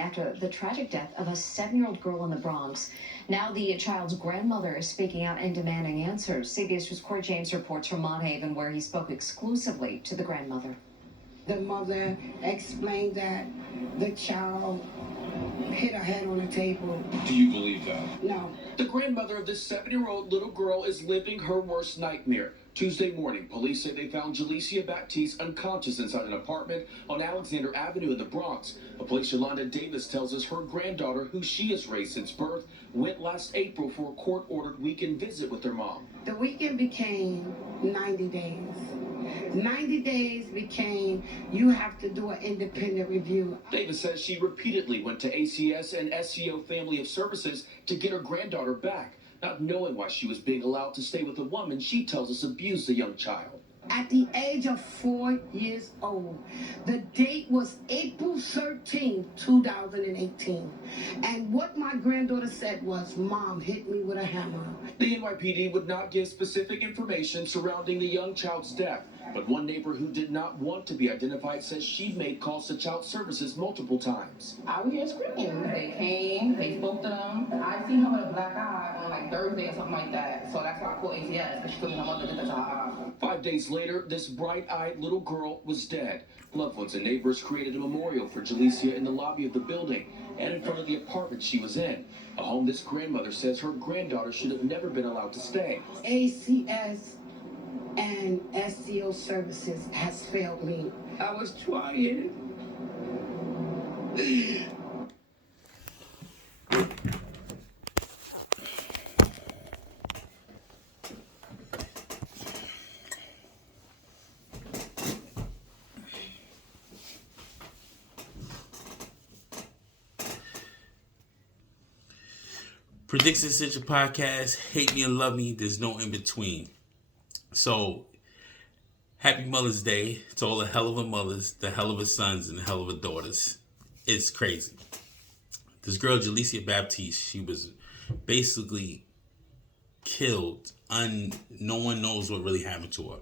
After the tragic death of a 7-year-old girl in the Bronx. Now the child's grandmother is speaking out and demanding answers. CBS News' Corey James reports from Mont Haven, where he spoke exclusively to the grandmother. The mother explained that the child hit her head on the table. Do you believe that? No. The grandmother of this 7-year-old little girl is living her worst nightmare. Tuesday morning, police say they found JULISSIA BATtIES unconscious inside an apartment on Alexander Avenue in the Bronx. A police Yolanda Davis tells us her granddaughter, who she has raised since birth, went last April for a court-ordered weekend visit with her mom. The weekend became 90 days. 90 days became, you have to do an independent review. Davis says she repeatedly went to ACS and SCO Family of Services to get her granddaughter back, not knowing why she was being allowed to stay with a woman she tells us abused the young child. At the age of 4 years old, the date was April 13, 2018. And what my granddaughter said was, "Mom hit me with a hammer." The NYPD would not give specific information surrounding the young child's death, but one neighbor who did not want to be identified says she made calls to child services multiple times. I was here screaming. They came, they spoke to them. I seen her with a black eye on like Thursday or something like that. So that's why I called ACS, because she told me her mother did that to her eye. 5 days later, this bright-eyed little girl was dead. Loved ones and neighbors created a memorial for JULISSIA in the lobby of the building and in front of the apartment she was in, a home this grandmother says her granddaughter should have never been allowed to stay. ACS and SCO services has failed me. I was trying. Predicts Essential Podcast. Hate me or love me. There's no in between. So, happy Mother's Day to all the hell of a mothers, the hell of a sons, and the hell of a daughters. It's crazy. This girl, JULISSIA BATtIES, she was basically killed. No one knows what really happened to her.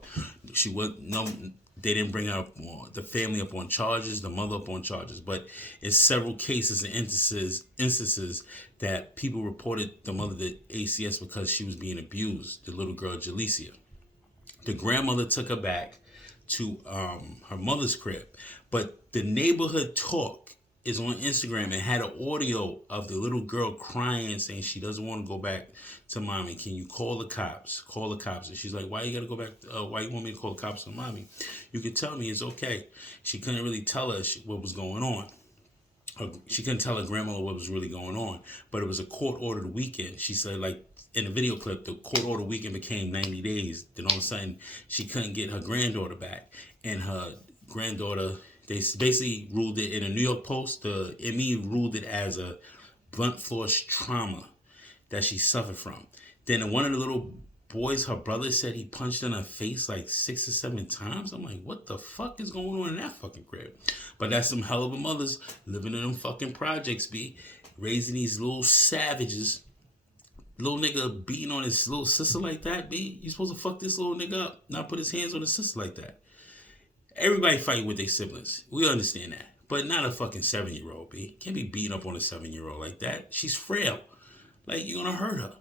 They didn't bring her up, the family up on charges, the mother up on charges. But in several cases and instances that people reported the mother to ACS because she was being abused, the little girl JULISSIA. The grandmother took her back to her mother's crib. But the neighborhood talk is on Instagram and had an audio of the little girl crying, saying she doesn't want to go back to mommy. Can you call the cops? Call the cops. And she's like, why you got to go back? Why you want me to call the cops on mommy? You can tell me it's okay. She couldn't really tell us what was going on. She couldn't tell her grandmother what was really going on. But it was a court-ordered weekend. She said, like, in the video clip, the court-ordered weekend became 90 days. Then all of a sudden, she couldn't get her granddaughter back. And her granddaughter, they basically ruled it in a New York Post. The ME ruled it as a blunt force trauma that she suffered from. Then one of the little boys, her brother, said he punched in her face like 6 or 7 times. I'm like, what the fuck is going on in that fucking crib? But that's some hell of a mothers living in them fucking projects, B. Raising these little savages. Little nigga beating on his little sister like that, B. You supposed to fuck this little nigga up, not put his hands on his sister like that. Everybody fight with their siblings. We understand that. But not a fucking 7-year-old, B. Can't be beating up on a 7-year-old like that. She's frail. Like, you're gonna hurt her.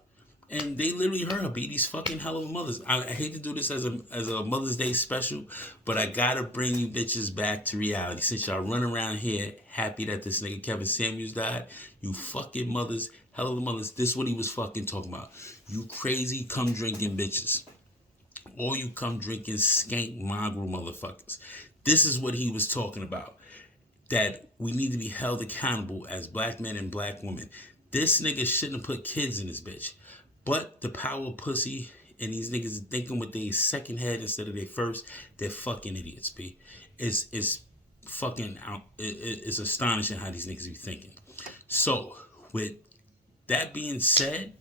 And they literally hurt her, B. These fucking hell of a mothers. I hate to do this as a Mother's Day special, but I gotta bring you bitches back to reality. Since y'all run around here happy that this nigga Kevin Samuels died, you fucking mothers, hell of a mothers, this is what he was fucking talking about. You crazy come drinking bitches. All you come drinking skank mongrel motherfuckers. This is what he was talking about. That we need to be held accountable as black men and black women. This nigga shouldn't have put kids in this bitch. But the power of pussy and these niggas thinking with their second head instead of their first, they're fucking idiots, B. It's fucking out. It's astonishing how these niggas be thinking. So, with that being said,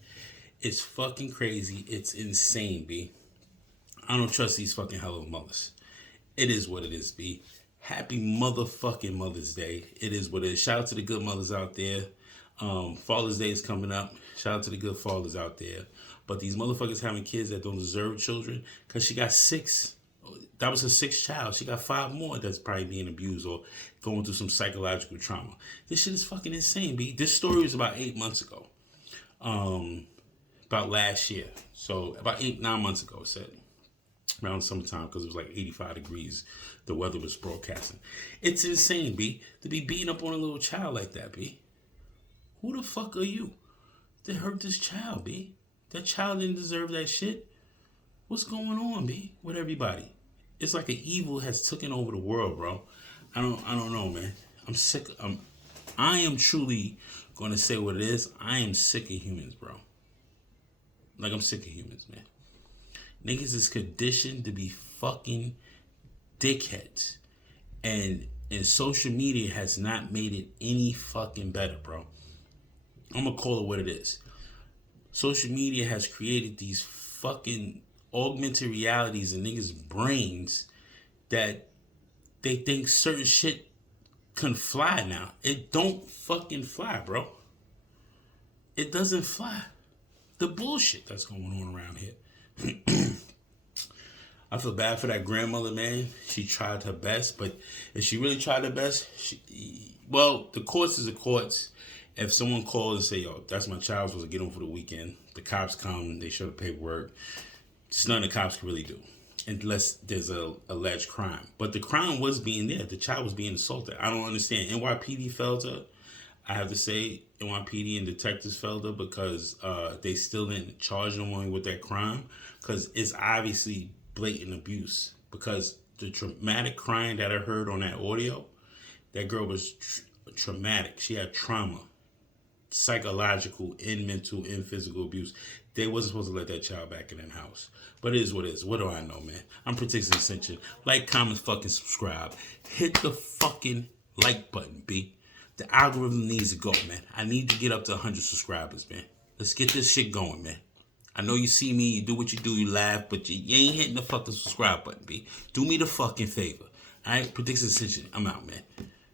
it's fucking crazy. It's insane, B. I don't trust these fucking hell of mothers. It is what it is, B. Happy motherfucking Mother's Day. It is what it is. Shout out to the good mothers out there. Father's Day is coming up. Shout out to the good fathers out there. But these motherfuckers having kids that don't deserve children, because she got 6 that was her 6th child. She got 5 more that's probably being abused or going through some psychological trauma. This shit is fucking insane, B. This story was about 8 months ago. About last year. So about 8-9 months ago, it said. Around summertime, because it was like 85 degrees. The weather was broadcasting. It's insane, B. To be beating up on a little child like that, B. Who the fuck are you to hurt this child, B? That child didn't deserve that shit. What's going on, B, with everybody? It's like an evil has taken over the world, bro. I don't know, man. I'm sick. I am truly gonna say what it is. I am sick of humans, bro. Like, I'm sick of humans, man. Niggas is conditioned to be fucking dickheads. And social media has not made it any fucking better, bro. I'm gonna call it what it is. Social media has created these fucking augmented realities in niggas' brains that they think certain shit can fly now. It don't fucking fly, bro. It doesn't fly. The bullshit that's going on around here. I feel bad for that grandmother, man. She tried her best, but if she really tried her best, the courts is the courts. If someone calls and say, yo, that's my child, supposed to get home for the weekend, the cops come, they show the paperwork. It's nothing the cops can really do unless there's a alleged crime. But the crime was being there. The child was being assaulted. I don't understand. NYPD failed her. I have to say NYPD and detectives failed her because they still didn't charge anyone with that crime because it's obviously blatant abuse. Because the traumatic crying that I heard on that audio, that girl was traumatic. She had trauma. Psychological and mental and physical abuse. They wasn't supposed to let that child back in the house. But it is what it is. What do I know, man? I'm Protecting Ascension. Like, comment, fucking subscribe. Hit the fucking like button, B. The algorithm needs to go, man. I need to get up to 100 subscribers, man. Let's get this shit going, man. I know you see me, you do what you do, you laugh, but you ain't hitting the fucking subscribe button, B. Do me the fucking favor. Alright? Protecting Ascension. I'm out, man.